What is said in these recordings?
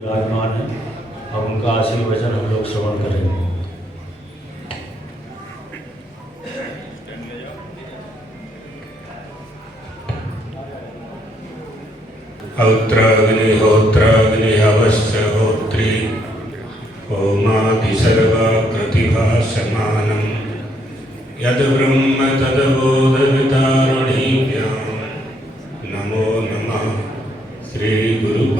विराजमान है। अब उनका आशीर्वचन हम लोग श्रवण करेंगे। हौत्राग्निहोत्राग्निहवश्च होत्री होमादिसर्वप्रतिभासमानं यद्ब्रह्म तद्बोधवितारुणीभ्यां नमो नमः श्रीगुरुपादुकाभ्याम्।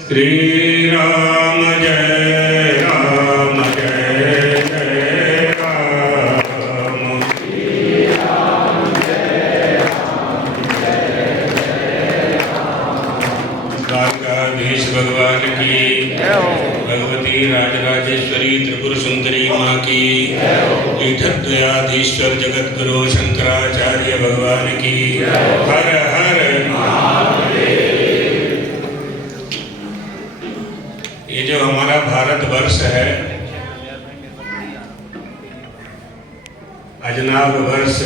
श्रीराम जय राम जय जय राम। द्वारकाधीश भगवान की, भगवती राजराजेश्वरी त्रिपुर सुंदरी माँ की, पीठद्वयाधीश्वर जगतगुरु शंकराचार्य भगवान की। हर हर ये जो हमारा भारतवर्ष है, अजनाब वर्ष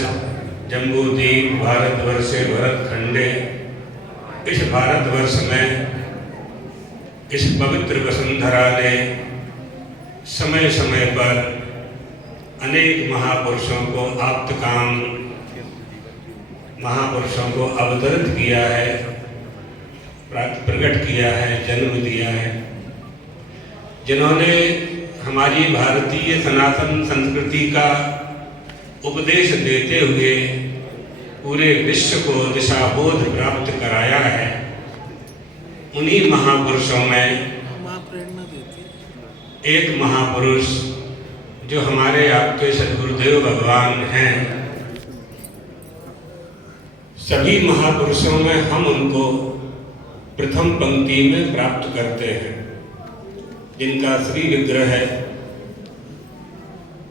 जम्बूद्वीप भारतवर्षे भरतखंडे, इस भारतवर्ष में इस पवित्र वसुंधरा ने समय समय पर अनेक महापुरुषों को आप्तकाम महापुरुषों को अवतरित किया है, प्रकट किया है, जन्म दिया है, जिन्होंने हमारी भारतीय सनातन संस्कृति का उपदेश देते हुए पूरे विश्व को दिशाबोध प्राप्त कराया है। उन्हीं महापुरुषों में एक महापुरुष जो हमारे आपके सद्गुरुदेव भगवान हैं, सभी महापुरुषों में हम उनको प्रथम पंक्ति में प्राप्त करते हैं, जिनका श्री विग्रह है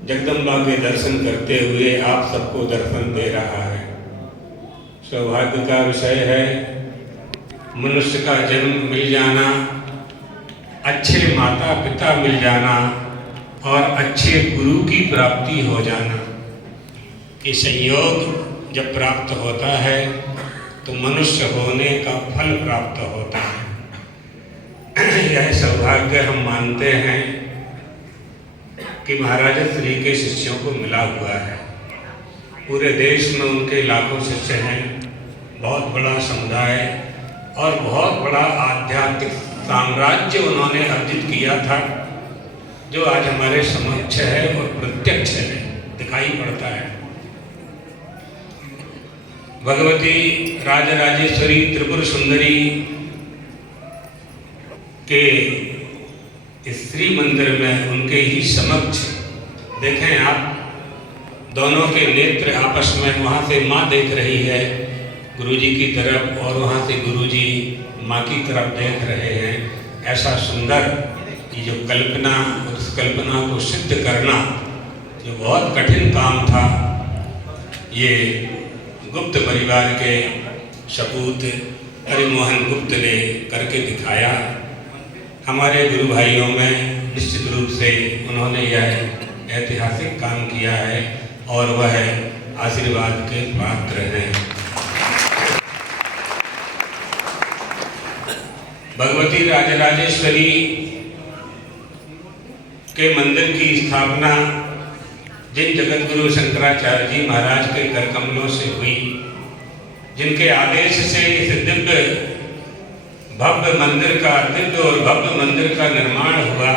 जगदम्बा के दर्शन करते हुए आप सबको दर्शन दे रहा है। सौभाग्य का विषय है मनुष्य का जन्म मिल जाना, अच्छे माता पिता मिल जाना और अच्छे गुरु की प्राप्ति हो जाना। ये संयोग जब प्राप्त होता है तो मनुष्य होने का फल प्राप्त होता है। यह सौभाग्य हम मानते हैं कि महाराज श्री के शिष्यों को मिला हुआ है। पूरे देश में उनके लाखों शिष्य हैं, बहुत बड़ा समुदाय और बहुत बड़ा आध्यात्मिक साम्राज्य उन्होंने अर्जित किया था, जो आज हमारे समक्ष है और प्रत्यक्ष है, दिखाई पड़ता है। भगवती राजराजेश्वरी त्रिपुर सुंदरी के इस श्री मंदिर में उनके ही समक्ष देखें आप, दोनों के नेत्र आपस में, वहाँ से माँ देख रही है गुरुजी की तरफ और वहाँ से गुरुजी माँ की तरफ देख रहे हैं। ऐसा सुंदर ये जो कल्पना, उस कल्पना को सिद्ध करना जो बहुत कठिन काम था, ये गुप्त परिवार के सपूत हरिमोहन गुप्त ने करके दिखाया। हमारे गुरु भाइयों में निश्चित रूप से उन्होंने यह ऐतिहासिक काम किया है और वह आशीर्वाद के पात्र हैं। भगवती राजराजेश्वरी के मंदिर की स्थापना जिन जगतगुरु शंकराचार्य जी महाराज के कर कमलों से हुई, जिनके आदेश से इस दिव्य भव्य मंदिर और भव्य मंदिर का निर्माण हुआ।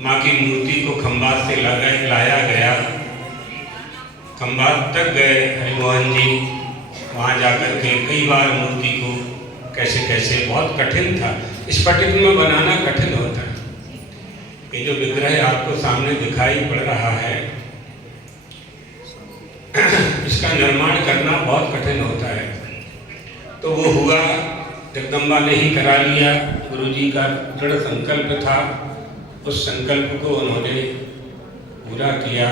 माँ की मूर्ति को खंबात से लाया गया, खंबात तक गए हरिमोहन जी, वहाँ जाकर के कई बार मूर्ति को कैसे बहुत कठिन था, स्फटिक में बनाना कठिन होता है। ये जो विग्रह आपको सामने दिखाई पड़ रहा है, इसका निर्माण करना बहुत कठिन होता है। तो वो हुआ, जगदम्बा ने ही करा लिया। गुरुजी का दृढ़ संकल्प था, उस संकल्प को उन्होंने पूरा किया।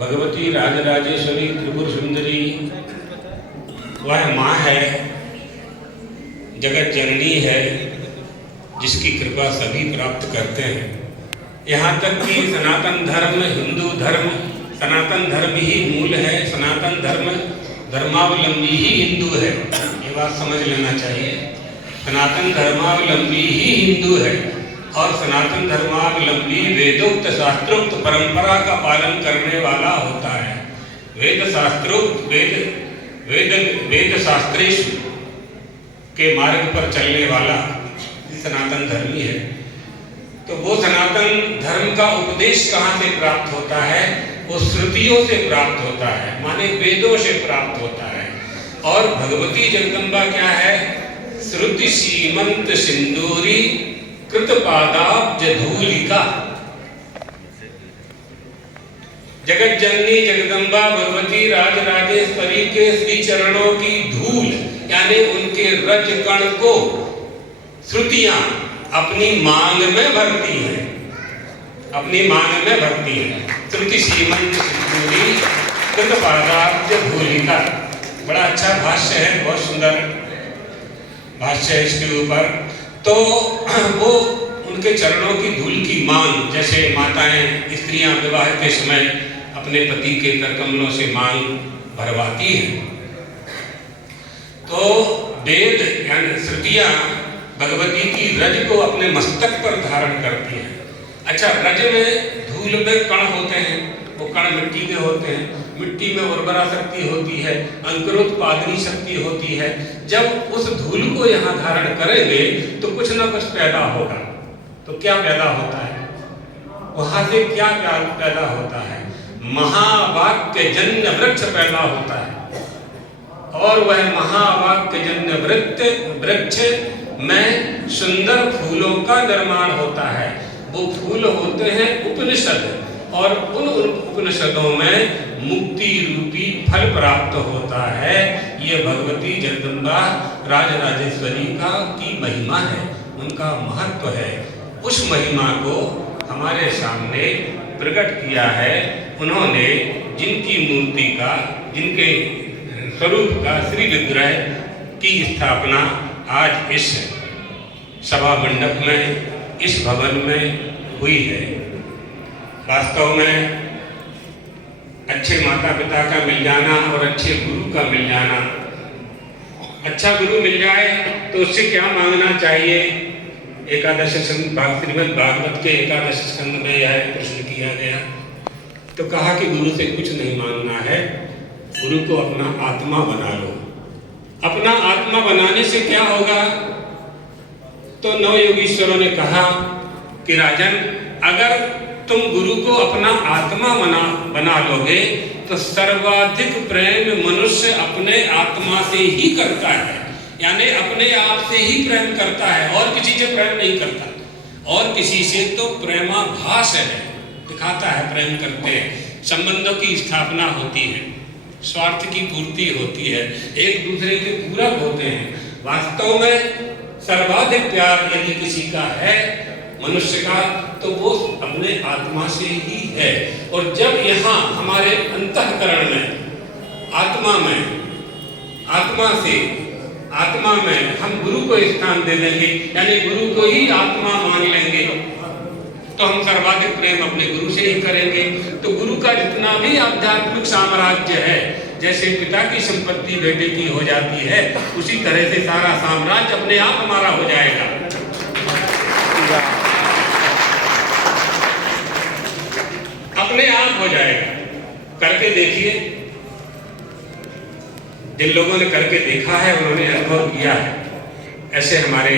भगवती राजराजेश्वरी त्रिपुर सुंदरी वह माँ है, जगत जननी है, जिसकी कृपा सभी प्राप्त करते हैं। यहाँ तक कि सनातन धर्म, हिंदू धर्म, सनातन धर्म ही मूल है, सनातन धर्म धर्मावलंबी ही हिंदू है। बात समझ लेना चाहिए, सनातन धर्मावलंबी ही हिंदू है और सनातन धर्मावलंबी वेदोक्त शास्त्रोक्त परंपरा का पालन करने वाला होता है। वेद शास्त्रोक्त वेद शास्त्रेश के मार्ग पर चलने वाला सनातन धर्मी है। तो वो सनातन धर्म का उपदेश कहाँ से प्राप्त होता है? वो श्रुतियों से प्राप्त होता है, माने वेदों से प्राप्त होता है। और भगवती जगदम्बा क्या है? श्रुति सीमंत सिंदूरी कृतपादाब्ज धूलिका। जगत जननी जगदम्बा भगवती राजराजेश्वरी के श्री चरणों की धूल यानी उनके रज कण को श्रुतियां अपनी मांग में भरती हैं, अपनी मांग में भरती हैं। श्रुति सीमंत सिंदूरी कृतपादाब्ज धूलिका। बड़ा अच्छा भाष्य है, बहुत सुंदर भाष्य है इसके ऊपर। तो वो उनके चरणों की धूल की मांग, जैसे माताएं स्त्रियां विवाह के समय अपने पति के करकमलों से मांग भरवाती हैं, तो वेद यानी श्रुतियां भगवती की रज को अपने मस्तक पर धारण करती हैं। अच्छा, रज में धूल में कण होते हैं, वो कण मिट्टी के होते हैं, मिट्टी में उर्वरा शक्ति होती है, अंकुरोत्पादनी शक्ति होती है। जब उस धूल को यहाँ धारण करेंगे तो कुछ ना कुछ पैदा होगा। तो क्या पैदा होता है? वहां से क्या पैदा होता है? महावाक्य जन्य वृक्ष पैदा होता है और वह महावाक्य जन्य वृक्ष में सुंदर फूलों का निर्माण होता है। वो फूल होते हैं उपनिषद और उन उपनिषदों में मुक्ति रूपी फल प्राप्त होता है। ये भगवती जगदम्बा राजराजेश्वरी की महिमा है, उनका महत्व है। उस महिमा को हमारे सामने प्रकट किया है उन्होंने, जिनकी मूर्ति का, जिनके स्वरूप का श्री विग्रह की स्थापना आज इस सभा मंडप में, इस भवन में हुई है। वास्तव में अच्छे माता पिता का मिल जाना और अच्छे गुरु का मिल जाना, अच्छा गुरु मिल जाए तो उससे क्या मांगना चाहिए? एकादश स्कंद श्रीमद् भागवत के एकादश स्कंद में यह प्रश्न किया गया। तो कहा कि गुरु से कुछ नहीं मांगना है, गुरु को अपना आत्मा बना लो। अपना आत्मा बनाने से क्या होगा? तो नव योगीश्वरों ने कहा कि राजन, अगर तुम गुरु को अपना आत्मा बना लोगे तो सर्वाधिक प्रेम मनुष्य अपने आत्मा से ही करता है, यानी अपने आप से ही प्रेम करता है और किसी से प्रेम नहीं करता। और किसी से तो प्रेमाभास है, दिखाता है प्रेम करते हैं, संबंधों की स्थापना होती है, स्वार्थ की पूर्ति होती है, एक दूसरे के पूरक होते हैं। वास्तव में सर्वाधिक प्यार यदि किसी का है मनुष्य का तो वो अपने आत्मा से ही है। और जब यहाँ हमारे अंतःकरण में आत्मा में हम गुरु को स्थान दे देंगे, यानी गुरु को ही आत्मा मान लेंगे, तो हम सर्वाधिक प्रेम अपने गुरु से ही करेंगे। तो गुरु का जितना भी आध्यात्मिक साम्राज्य है, जैसे पिता की संपत्ति बेटे की हो जाती है, उसी तरह से सारा साम्राज्य अपने आप हमारा हो जाएगा। अपने आप हो जाएगा। करके देखिए, जिन लोगों ने करके देखा है उन्होंने अनुभव किया है। ऐसे हमारे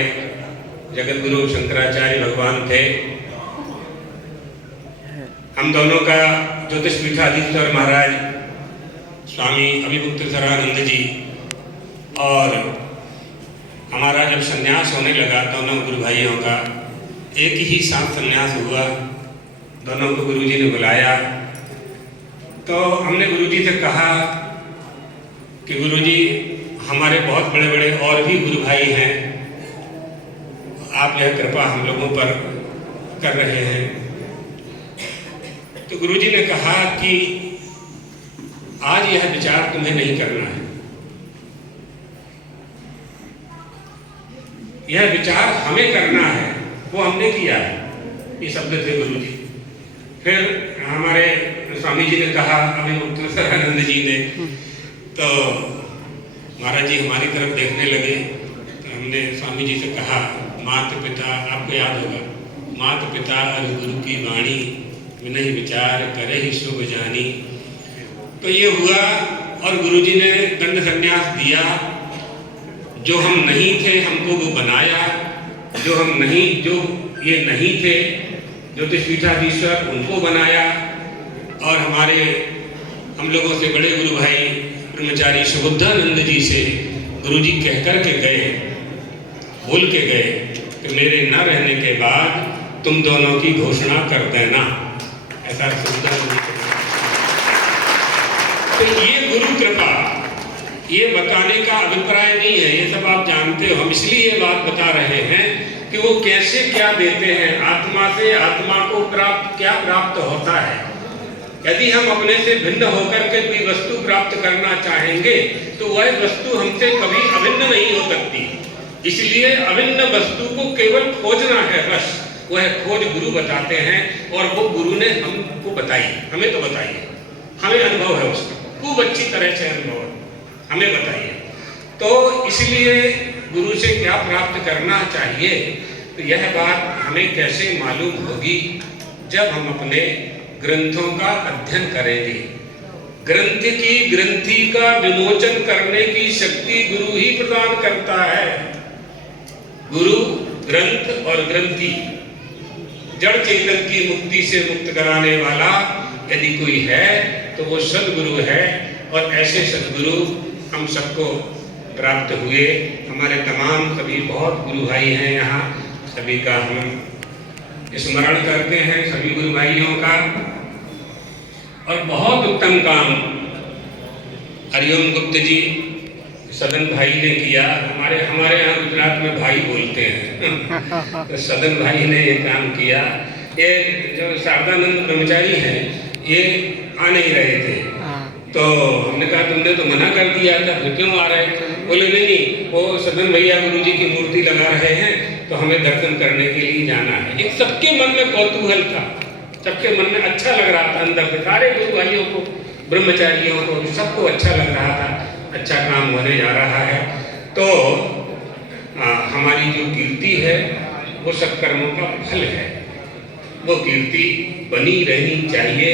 जगत गुरु शंकराचार्य भगवान थे, हम दोनों का ज्योतिष पीठाधीश्वर महाराज स्वामी अभिमुक्तेश्वरानंद जी और हमारा जब संन्यास होने लगा दोनों गुरु भाइयों का एक ही साथ संन्यास हुआ। दोनों को गुरुजी ने बुलाया तो हमने गुरुजी से कहा कि गुरुजी, हमारे बहुत बड़े बड़े और भी गुरु भाई हैं, आप यह कृपा हम लोगों पर कर रहे हैं। तो गुरुजी ने कहा कि आज यह विचार तुम्हें नहीं करना है, यह विचार हमें करना है, वो हमने किया है। ये शब्द थे गुरुजी। फिर हमारे स्वामी जी ने कहा, अभिमुक्तेश्वरानंद जी ने, तो महाराज जी हमारी तरफ देखने लगे तो हमने स्वामी जी से कहा, माता पिता, आपको याद होगा, माता पिता और गुरु की वाणी विनय विचार करे ही शुभ जानी। तो ये हुआ और गुरुजी ने दंड संन्यास दिया। जो हम नहीं थे हमको वो बनाया, जो ये नहीं थे ज्योतिषपीठाधीश्वर उनको बनाया। और हम लोगों से बड़े गुरु भाई ब्रह्मचारी सुबुद्धानंद जी से गुरुजी कह कर के गए, बोल के गए कि मेरे न रहने के बाद तुम दोनों की घोषणा कर देना, ऐसा सुबुद्धानंद जी। तो ये गुरु कृपा, ये बताने का अभिप्राय नहीं है, ये सब आप जानते हो। हम इसलिए ये बात बता रहे हैं कि वो कैसे क्या देते हैं, आत्मा से आत्मा को क्या प्राप्त होता है। यदि हम अपने से भिन्न होकर के कोई वस्तु प्राप्त करना चाहेंगे तो वह वस्तु हमसे कभी अभिन्न नहीं हो सकती। इसलिए अभिन्न वस्तु को केवल खोजना है बस, वह खोज गुरु बताते हैं। और वो गुरु ने हमको बताई, हमें तो बताइए, हमें अनुभव है उसका, खूब अच्छी तरह से अनुभव है, हमें बताइए। तो इसलिए गुरु से क्या प्राप्त करना चाहिए, तो यह बात हमें कैसे मालूम होगी, जब हम अपने ग्रंथों का अध्ययन करेंगे। ग्रंथि का विमोचन करने की शक्ति गुरु ही प्रदान करता है। गुरु, ग्रंथ और ग्रंथि, जड़ चेतन की मुक्ति से मुक्त कराने वाला यदि कोई है तो वो सदगुरु है। और ऐसे सदगुरु हम सबको प्राप्त हुए। हमारे तमाम सभी बहुत गुरु भाई हैं यहाँ, सभी का हम स्मरण करते हैं, सभी गुरु भाइयों का। और बहुत उत्तम काम हरिओम गुप्त जी, सदन भाई ने किया। हमारे यहाँ गुजरात में भाई बोलते हैं तो सदन भाई ने ये काम किया। ये जो शारदानंद ब्रह्मचारी हैं ये आ नहीं रहे थे, तो हमने कहा तुमने तो मना कर दिया था, फिर क्यों आ रहे? बोले नहीं, वो सदन भैया गुरु जी की मूर्ति लगा रहे हैं तो हमें दर्शन करने के लिए जाना है। एक सबके मन में कौतूहल था, सबके मन में अच्छा लग रहा था, अंदर से सारे गुरु भाइयों को, ब्रह्मचारियों को, सबको अच्छा लग रहा था, अच्छा काम होने जा रहा है। तो हमारी जो कीर्ति है वो सत्कर्मों का फल है, वो कीर्ति बनी रहनी चाहिए।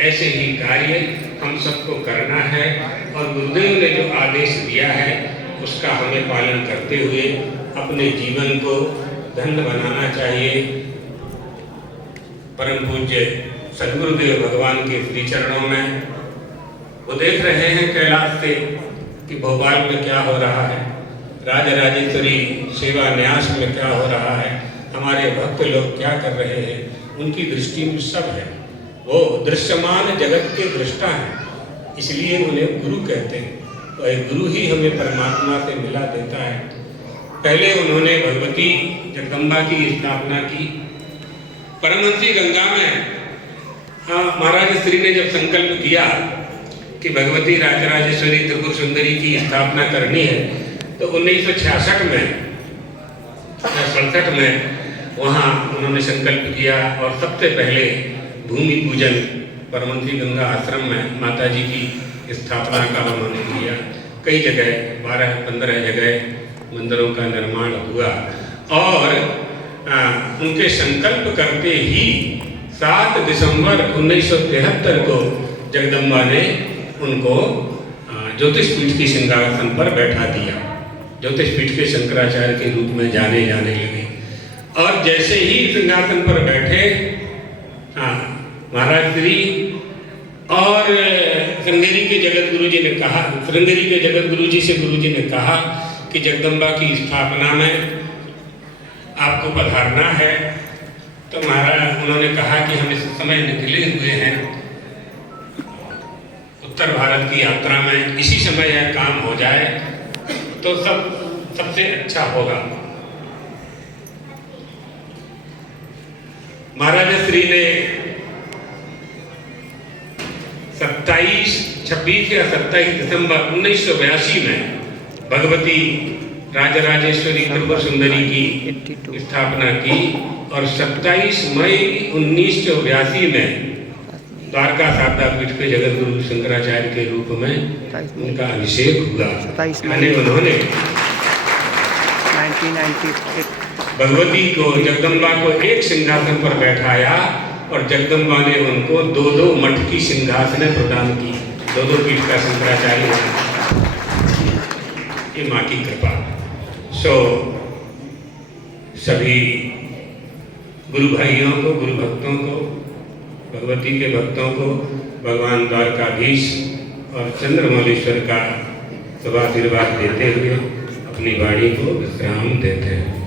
ऐसे ही कार्य हम सबको करना है और गुरुदेव ने जो आदेश दिया है उसका हमें पालन करते हुए अपने जीवन को धन्य बनाना चाहिए। परम पूज्य सद्गुरुदेव भगवान के श्री चरणों में वो देख रहे हैं कैलाश से कि भोपाल में क्या हो रहा है, राजराजेश्वरी सेवा न्यास में क्या हो रहा है, हमारे भक्त लोग क्या कर रहे हैं, उनकी दृष्टि में सब है। वो दृश्यमान जगत के दृष्टा हैं, इसलिए उन्हें गुरु कहते हैं। तो एक गुरु ही हमें परमात्मा से मिला देता है। पहले उन्होंने भगवती जगदम्बा की स्थापना की। परमहंसी गंगा में महाराज श्री ने जब संकल्प किया कि भगवती राजराजेश्वरी त्रिपुर सुंदरी की स्थापना करनी है, तो 1966 में या 67 में वहाँ उन्होंने संकल्प किया और सबसे पहले भूमि पूजन परमहंसी गंगा आश्रम में माता जी की स्थापना का उन्होंने किया। कई जगह 12-15 जगह मंदिरों का निर्माण हुआ और उनके संकल्प करते ही 7 दिसंबर 1973 को जगदम्बा ने उनको ज्योतिषपीठ की सिंहासन पर बैठा दिया। ज्योतिषपीठ के शंकराचार्य के रूप में जाने लगे। और जैसे ही सिंहासन पर बैठे महाराज श्री और श्रृंगेरी के जगत गुरु जी ने कहा, श्रृंगेरी के जगत गुरु जी से गुरु जी ने कहा कि जगदम्बा की स्थापना में आपको पधारना है। तो महाराज उन्होंने कहा कि हम इस समय निकले हुए हैं उत्तर भारत की यात्रा में, इसी समय यह काम हो जाए तो सबसे अच्छा होगा। महाराज श्री ने 26 या 27 दिसंबर 1982 में भगवती राजराजेश्वरी त्रिपुर सुंदरी की स्थापना की और 27 मई 1982 में द्वारका शारदा पीठ के जगत गुरु शंकराचार्य के रूप में उनका अभिषेक हुआ। यानी उन्होंने 1998 भगवती को, जगदम्बा को एक सिंहासन पर बैठाया और जगदम्बा ने उनको दो दो मठ की सिंहासनें प्रदान की। दो पीठ का शंकराचार्य बना। ये माँ की कृपा। सभी गुरु भाइयों को, गुरु भक्तों को, भगवती के भक्तों को भगवान द्वारकाधीश और चंद्रमौलीश्वर का शुभ आशीर्वाद देते हुए अपनी वाणी को विश्राम देते हैं।